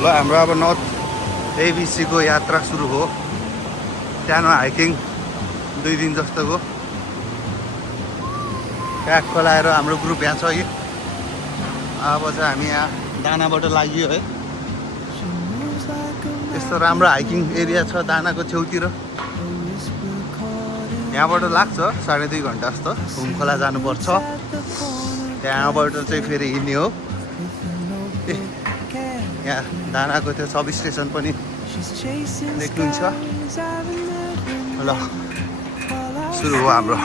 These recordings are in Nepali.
ल हाम्रो अब नर्थ एबिसी को यात्रा सुरु हो। त्यहाँ हाइकिङ 2 दिन जस्तोको प्याक खोलाएर हाम्रो ग्रुप यहाँ छ है। अब चाहिँ हामी यहाँ दानाबाट लाग्यो है। यस्तो राम्रो हाइकिङ एरिया छ दानाको छेउतिर। यहाँबाट लाग्छ 2.5 घन्टा जस्तो। घुम खोला जानुपर्छ, त्यहाँबाट चाहिँ फेरि हिँड्ने हो। यहाँ दानाको त्यो सब स्टेसन पनि देख्नुहुन्छ। ल सुरु हो हाम्रो।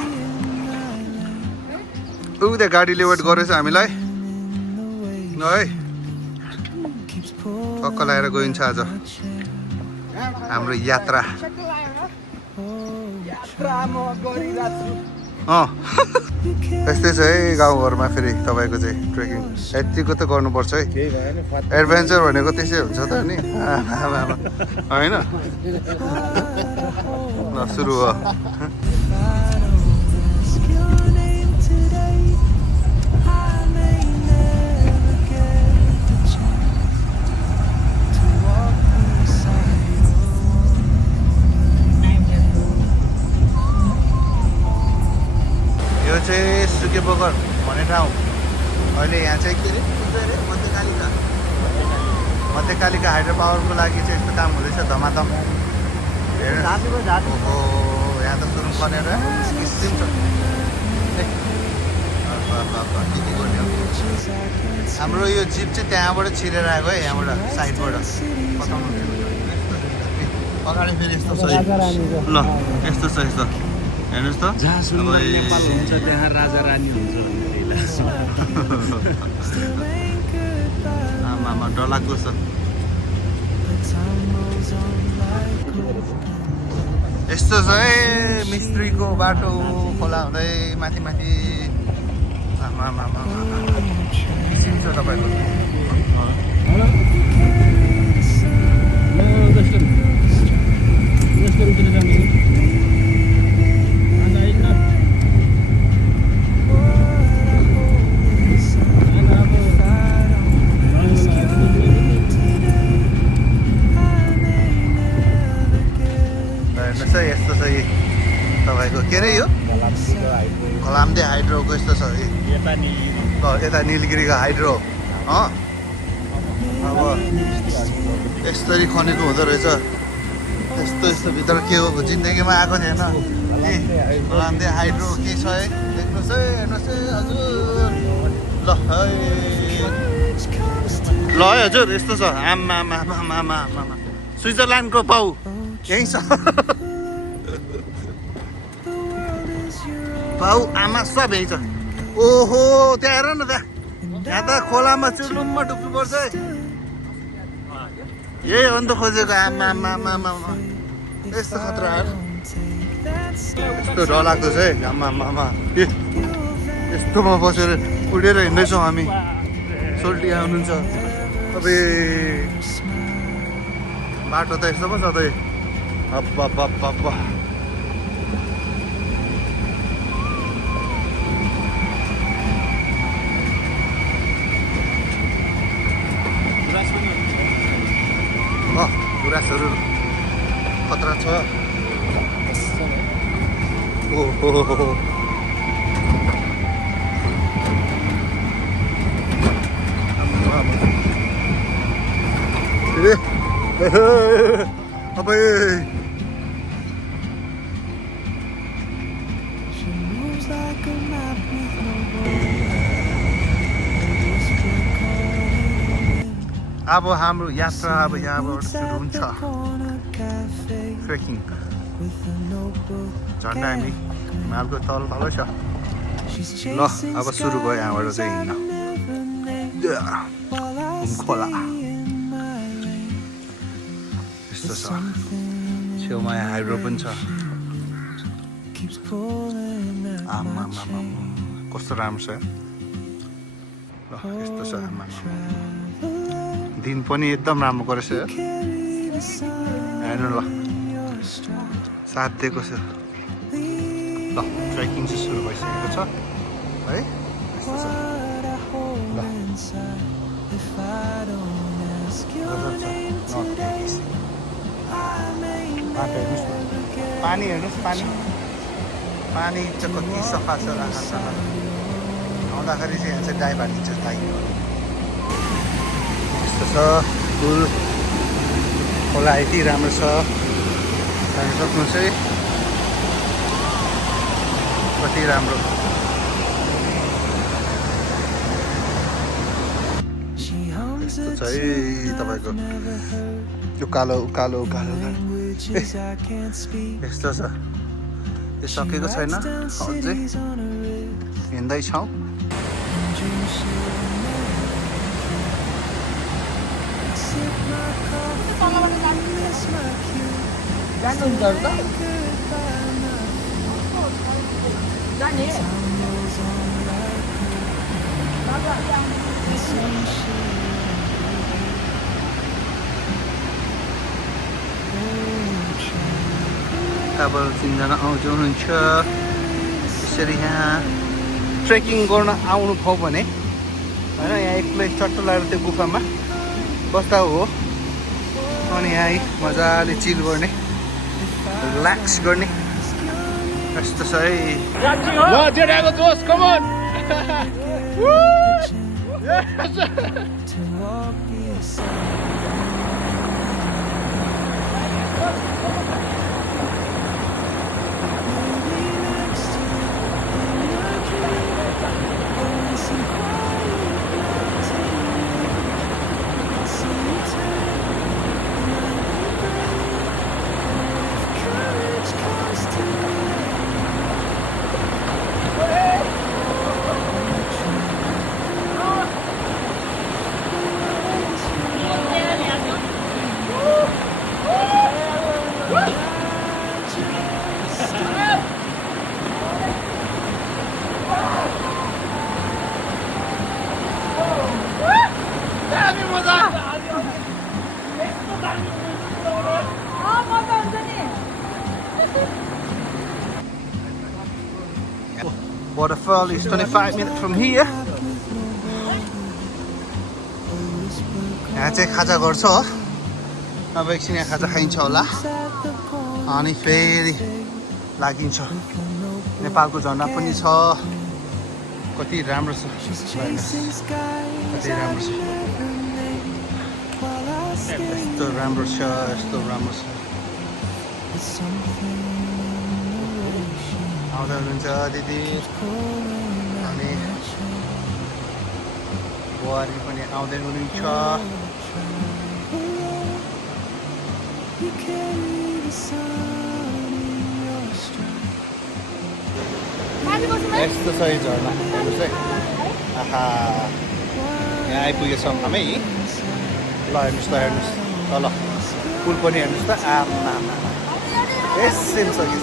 उता गाडीले वेट गरेछ हामीलाई है। टक्क लगाएर गइन्छ आज हाम्रो यात्रा। यस्तै छ है गाउँघरमा फेरि तपाईँको चाहिँ ट्रेकिङ यतिको त गर्नुपर्छ है। एडभेन्चर भनेको त्यसै हुन्छ त नि होइन। ल सुरु हो। यो चाहिँ सुके बगर भन्ने ठाउँ। अहिले यहाँ चाहिँ के अरे मध्यकालिका हाइड्रो पावरको लागि चाहिँ यस्तो काम हुँदैछ धमाधम। ओहो यहाँ त सुरु खनेर किसिम छ। हाम्रो यो जिप चाहिँ त्यहाँबाट छिरेर आएको है, यहाँबाट साइडबाट बताउनु। अगाडि फेरि यस्तो छ ल, यस्तो छ यस्तो हेर्नुहोस् त। जहाँ सुन्दर नेपाल हुन्छ त्यहाँ राजा रानी हुन्छ। आमामा डरलाग्दो छ। यस्तो छ है मिस्त्रीको बाटो खोला हुँदै माथि माथि। आमामा किसिम छ तपाईँको। यस्तो छ यी तपाईँको के अरे यो खलाम्दे हाइड्रोको यस्तो छ यता निलगिरीको हाइड्रो। अब यस्तरी खनेको हुँदो रहेछ। यस्तो यस्तो भित्र के हो जिन्दगीमा आएको थिएन। खलाम्दे हाइड्रो के छ है देख्नुहोस् है, हेर्नुहोस् है हजुर। ल है हजुर यस्तो छ। आमा स्विजरल्यान्डको पाउ यहीँ छ। भाउ आमा सब यही छ। ओहो त्यहाँ हेर न त, यहाँ त खोलामा चुर्लुममा डुब्नुपर्छ है। यही हो नि त खोजेको। आमा यस्तो खतरा यस्तो डरलाग्दो छ है। आमा यस्तोमा बसेर उडेर हिँड्दैछौँ हामी। सोल्टी आउनुहुन्छ तपाईँ। बाटो त यस्तो पो छ त। अब्बा गुराँसहरू खतरा छ। ओहो अब हाम्रो यात्रा अब यहाँबाट सुरु हुन्छ। ट्रेकिङ झन्डा हामी हिमालको तल छ। ल अब सुरु भयो यहाँबाट चाहिँ हिँड्न। खोला यस्तो छ। छेउमा यहाँ हाइड्रो पनि छ। आमा कस्तो राम्रो छ। ल यस्तो छ। आमा दिन पनि एकदम राम्रो गरेछ हेर्नु। ल साथ दिएको छ। ल ट्रेकिङ चाहिँ सुरु भइसकेको छ है। यस्तो छ। ल बाटो हेर्नुहोस् न पानी हेर्नुहोस् पानी चाहिँ कति सफा छ राखा आउँदाखेरि चाहिँ यहाँ चाहिँ गाई बाँधिन्छ गाई यस्तो छ फुल खोला यति राम्रो छ जान सक्नुहोस् है कति राम्रो यस्तो छ है तपाईँको उकालो यस्तो छ यो सकेको छैन अझै हिँड्दैछौँ अब 3 जना आउँदै हुनुहुन्छ यसरी यहाँ ट्रेकिङ गर्न आउनु भयो भने हैन यहाँ एक्लै चट्ट लगाएर त्यो गुफामा बस्दा हो अनि यहाँ मजाले चिल गर्ने रिल्याक्स गर्ने यस्तो छ है ल जेडाको जोस कम on Waterfall is 25 minutes from here. यहाँ चाहिँ खाजा गर्छ हो अब एकछिन यहाँ खाजा खाइन्छ होला अनि फेरि लागिन्छ नेपालको झन्डा पनि छ कति राम्रो छ कति राम्रो छ यस्तो राम्रो छ आउँदै हुनुहुन्छ दिदी अनि बुहारी पनि आउँदै हुनुहुन्छ यस्तो छ यो झर्ना हेर्नुहोस् है आहा यहाँ आइपुगेछौँ हामी ल हेर्नुहोस् तल पुल पनि हेर्नुहोस् त आमा एकछिन छ कि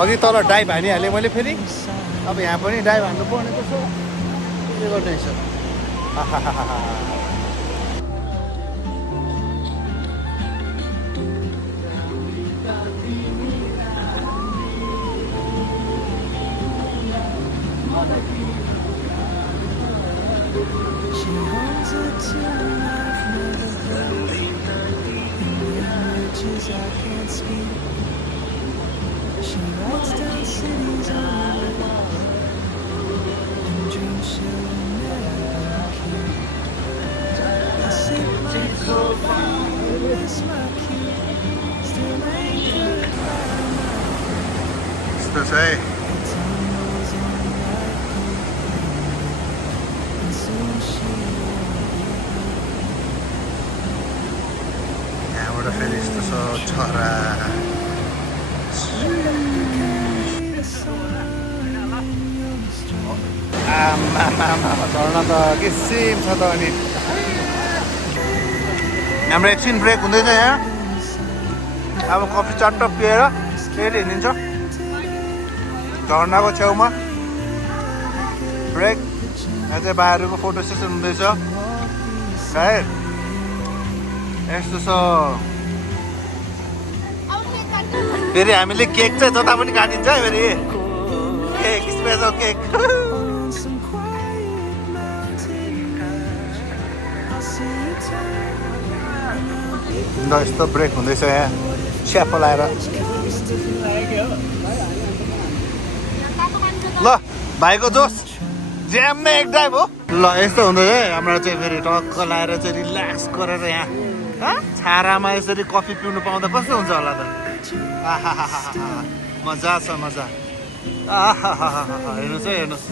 अघि तल डाइभ हानिहालेँ मैले फेरि अब यहाँ पनि डाइभ हान्नु पर्ने छ के गर्ने छ यस्तो छ है यहाँबाट फेरि यस्तो छ झरा झर्ना त किसिम छ त अनि हाम्रो एकछिन ब्रेक हुँदैछ यहाँ अब कफी चट्ट पिएर फेरि हिँडिन्छ झर्नाको छेउमा ब्रेक यहाँ चाहिँ बाहिरको फोटो सेसन हुँदैछ है यस्तो छ फेरि हामीले केक चाहिँ जता पनि काटिन्छ है फेरि केक स्पेसल केक ल यस्तो ब्रेक हुँदैछ यहाँ स्याप लाएर ल भाइको जोस ज्याममै एक ड्राइभ हो ल यस्तो हुँदैछ है हाम्रो चाहिँ फेरि टक्क लाएर चाहिँ रिल्याक्स गरेर यहाँ छारामा यसरी कफी पिउनु पाउँदा कस्तो हुन्छ होला त आहा मजा छ मजा आहा हेर्नुहोस् है हेर्नुहोस्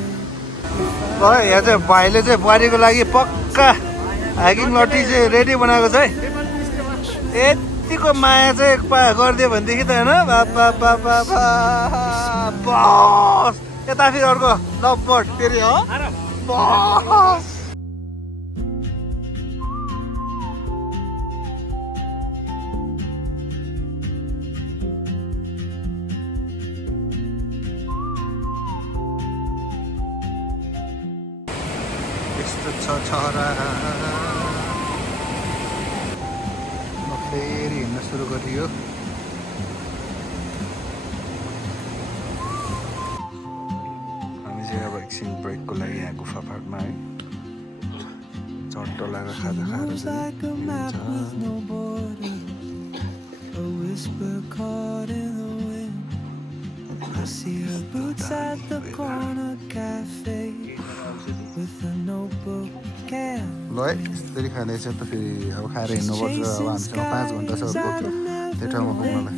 ल यहाँ चाहिँ भाइले चाहिँ बुहारीको लागि पक्का हाइकिङ लट्ठी चाहिँ रेडी बनाएको छ है यतिको माया चाहिँ गरिदियो भनेदेखि त होइन बस यता फेरि अर्को लभ बर्ड फेरि हो बस यस्तो छ छरा फेरि हिँड्न सुरु गरियो हामी चाहिँ अब एकछिन ब्रेकको लागि यहाँ गुफा फाटमा है चट्टो लगाएर खाजा खाएर ल है यसरी खाँदैछ त फेरि अब खाएर हिँड्नुपर्छ अब हामीसँग 5 घन्टा छ त्यो ठाउँमा पुग्नलाई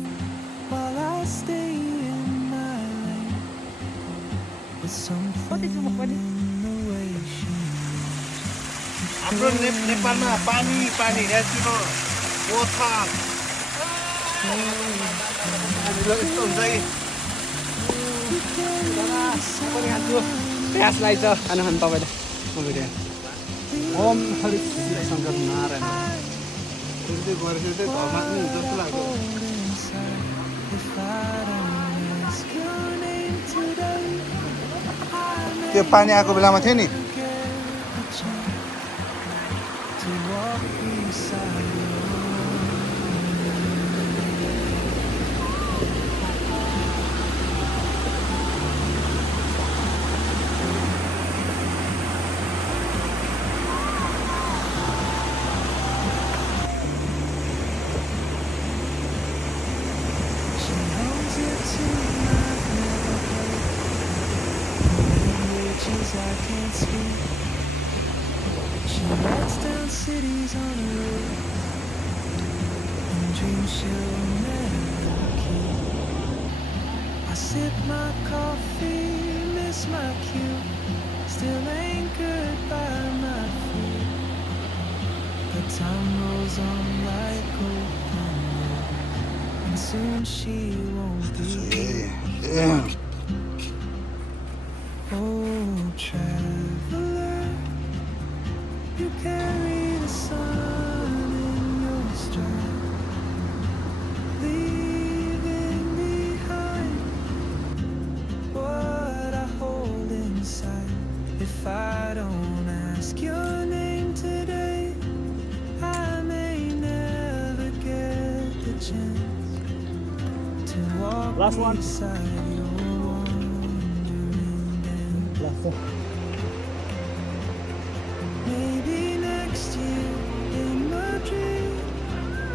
हाम्रो नेपालमा पानी पानी यस्तो ओथाल यस्तो हुन्छ कि प्याज लाग्छ खानु खानु तपाईँले ओम हरि शङ्कर नारायण त्यसले गरेर चाहिँ घरमा पनि जस्तो लाग्यो त्यो पानी आएको बेलामा थियो नि I can't speak. She writes down cities on her roof and dreams she'll never keep. I sip my coffee, miss my cue, still anchored by my feet. But time rolls on like open road, and soon she won't be here. Oh, traveler, you carry the sun in your stride, leaving behind what I hold inside. If I don't ask your name today, I may never get the chance to walk beside you. Maybe next year in Madrid,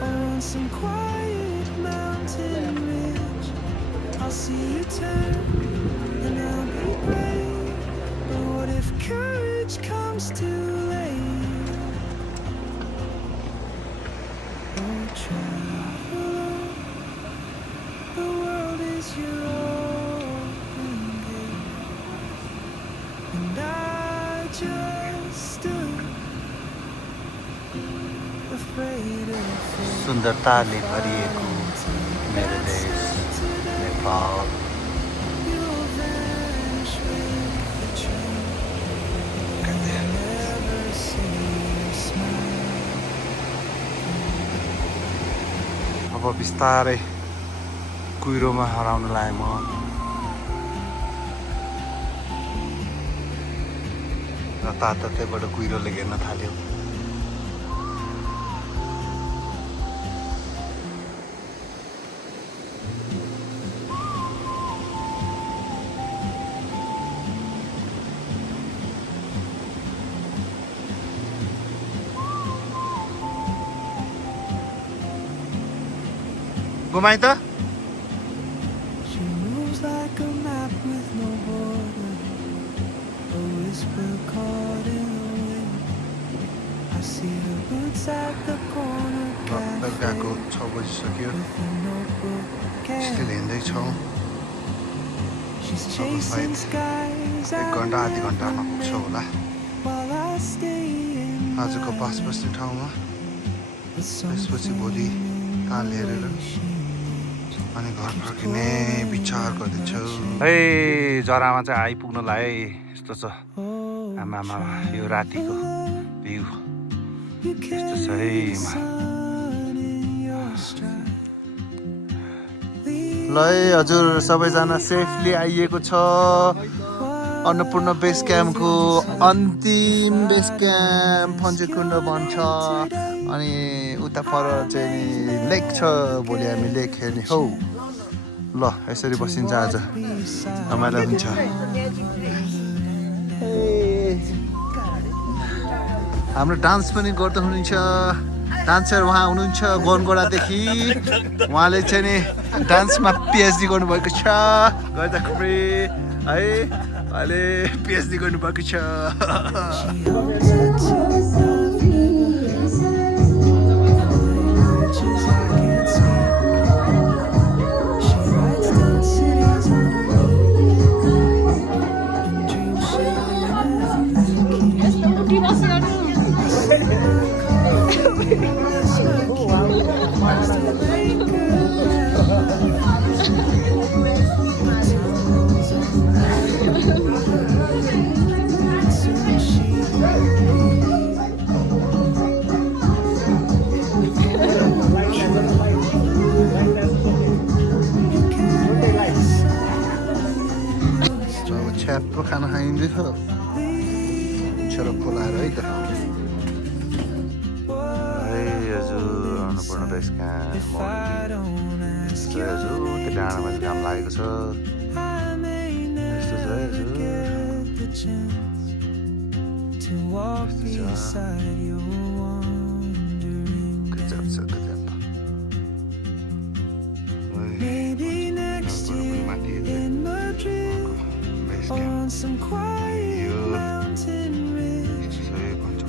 on some quiet mountain ridge, I'll see you turn and I'll be brave. But what if courage comes too late? Oh, traveler, the world is your open gate. And I just stood afraid of fate. सुन्दरताले भरिएको मेरो देश Nepal You'll vanish with the train, and I'll never see you smile. अब बिस्तारै कुहिरोमा हराउन लाग्यो म र तातैबाट कुहिरोले घेर्न थाल्यो घुमाइ त She moves like a map with no border, a whisper caught in the wind. I see her boots at the corner बेलुकाको cafe 6 बजिसक्यो with a notebook still and हिँड्दैछौँ she's chasing skies एक I've घन्टा आधी घन्टामा never पुग्छ होला named while I stay in my आजको 5 lane. बज्ने ठाउँमा But त्यसपछि भोलि something ताल in the हेरेर way she moves अनि घर फर्किने विचार गर्दैछु है जरामा चाहिँ आइपुग्नु लाग्यो यस्तो छ Oh, आमामा यो रातिको भ्यू you यस्तो carry छ है the sun in your stride. ल है हजुर सबैजना सेफली आइएको छ अन्नपूर्ण बेस क्याम्पको अन्तिम बेस क्याम्प पञ्चकुण्ड भन्छ अनि उता पर चाहिँ नि लेक छ भोलि हामी लेक हेर्ने हौ ल यसरी बसिन्छ आज रमाइलो हुन्छ हाम्रो डान्स पनि गर्दै हुनुहुन्छ डान्सर उहाँ हुनुहुन्छ गोनगोडादेखि उहाँले चाहिँ नि डान्समा पिएचडी गर्नुभएको छ गर्दाखेरि है अहिले पिएचडी गर्नुभएको छ छ्याप्पो खाना खाइँदैछ छेरो खोलाएर है त है हजुर अन्नपूर्ण बेस क्याम्प हजुर त्यो डाँडामा चाहिँ काम लागेको छ यस्तो छ है हजुर गजब छ गजब on some quiet mountain ridge.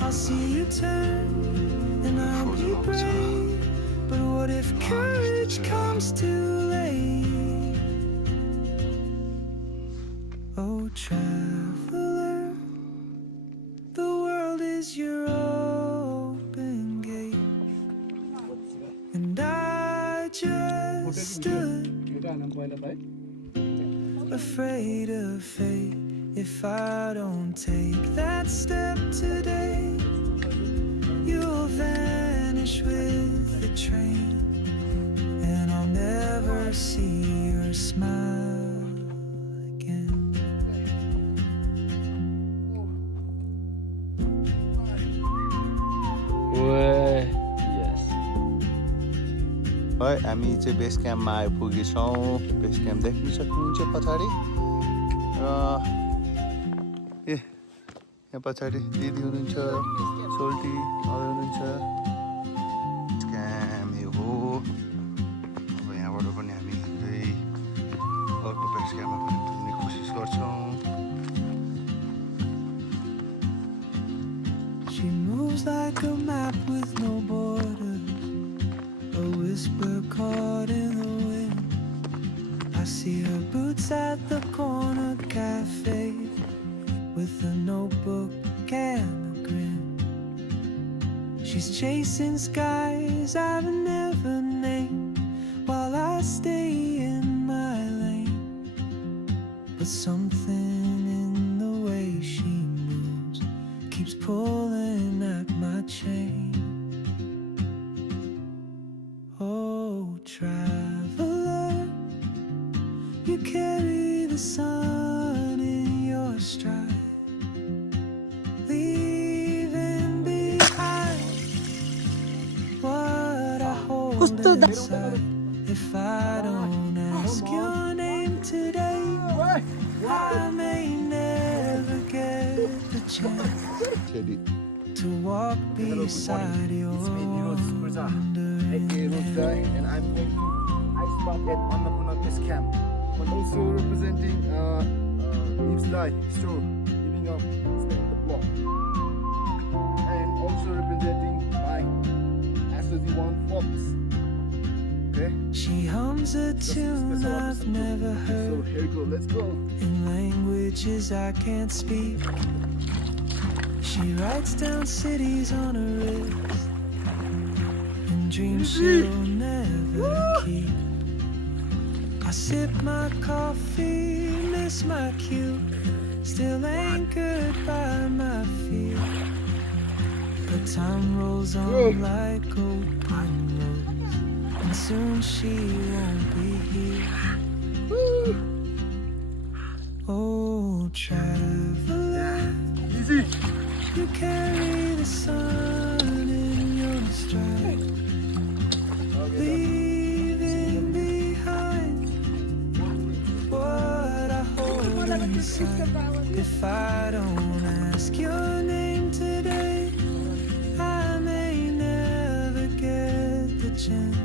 I'll see you turn and I'll be brave. But what if courage comes too late? Oh, traveler, the world is your open gate, and I just stood afraid of fate. If I don't take that step today, you'll vanish with the train, and I'll never see your smile again. है हामी चाहिँ बेस क्याम्पमा आइपुगेछौँ बेस क्याम्प देख्न सक्नुहुन्छ पछाडि र यहाँ पछाडि दिदी हुनुहुन्छ सोल्टी अरू हुनुहुन्छ क्याम्प यो हो अब यहाँबाट पनि हामी चाहिँ अर्को बेस क्याम्पमा पनि पुग्ने कोसिस गर्छौँ She moves like a map with no border, a whisper caught in the wind. I see her boots at the corner cafe with a notebook and a grin. She's chasing skies I've never named while I stay in my lane. But something in the way she moves keeps pulling at my chain. Oh, traveler, you carry the sun in your stride, leaving behind what I hold inside. If I don't ask your name today, I may never get the chance to walk beside your wandering and I'm going to spot at Annapurna Base Camp. Also representing Nips Dye store, giving up staying the block. And also representing my SOZ1 Fox. Okay? She hums a That's tune all I've never So heard here we go, let's go. in languages I can't speak. She writes down cities on her wrist and dreams she'll never keep. I sip my coffee, miss my cue, still anchored by my feet. But time rolls on like open roads, and soon she won't be here. Oh, traveler, Easy. you carry the sun in your stride, leaving behind what I hold inside. If I don't ask your name today, I may never get the chance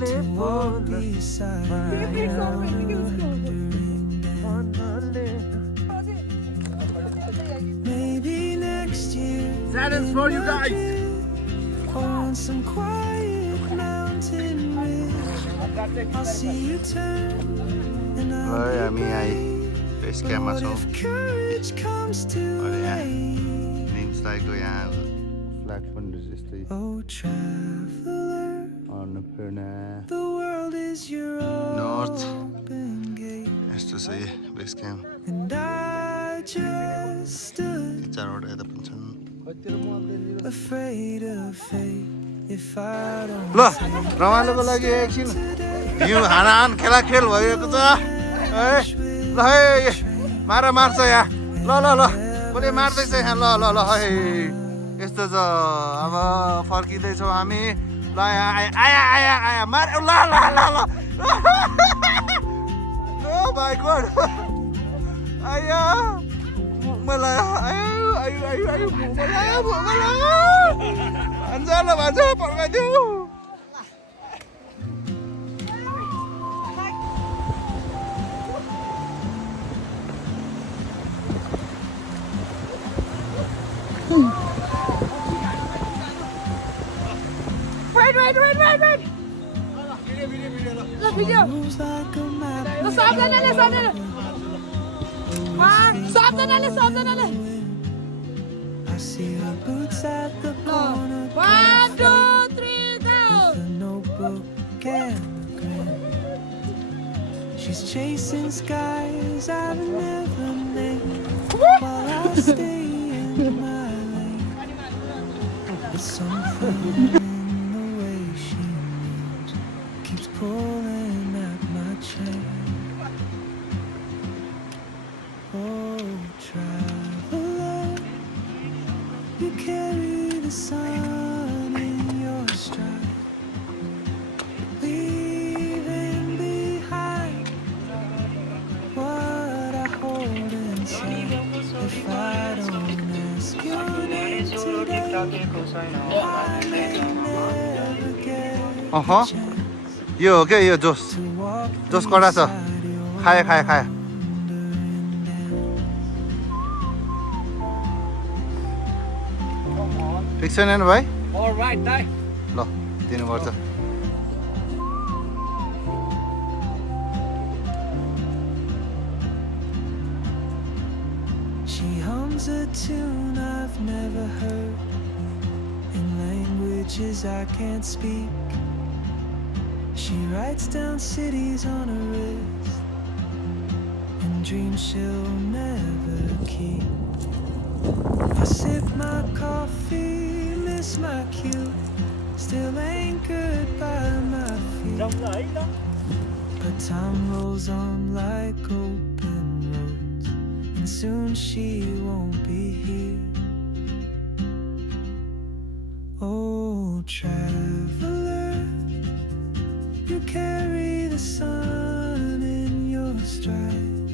to walk beside you, wondering then. Maybe next year Silence for you guys. on some quiet mountain ridge, I'll see you turn and ल I'll हामी आइ बेस क्याम्पमा But छौँ if courage comes too अहिले यहाँ late, निम्स दाइको यहाँ फ्ल्याग पनि जस्तै oh traveler, Annapurna the world is your North. open gate, यस्तो छ यो base camp and I just stood 4वटा यता पनि छन् afraid of fate. If I don't ल रमाइलोको लागि एकछिन हिउँ हानाहान खेलाखेल भएको छ है ल है मार्छ यहाँ ल ल ल कसले मार्दैछ यहाँ ल ल ल है यस्तो छ अब फर्किँदैछौँ हामी ल आया आया आया आया मार ल ल ल ल ओ माई गॉड आया मलाई आयो आयो आयो आयो मलाई अन्जाल भन्छ पड्काइदियो Wait. Look, video. moves like a map, Stop the I see her boots at the corner. 1, 2, 3, go. The notebook and the grin. She's chasing skies I've never named while I stay in my lane. But something in the way she moves keeps pulling at my chain. Oh, traveler, you carry the sun in your stride, leaving behind what I hold inside. If I don't ask your name today, I may never get अह a chance यो हो क्या यो जोस to walk जोस कडा छ beside your खायो खायो खायो wandering down. ठिक छैन नि भाइ All right, die. ल दिनुपर्छ She hums a tune I've never heard in languages I can't speak. She writes down cities on her wrist and dreams she'll never keep. I sip my coffee, miss my cue, still anchored by my feet. But time rolls on like open roads, and soon she won't be here. Oh, traveler, you carry the sun in your stride,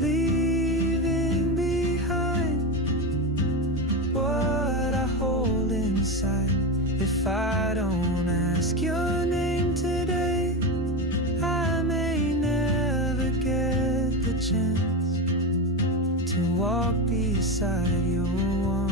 leaving behind what I hold inside. If I don't ask your name And today I may never get the chance to walk beside your one.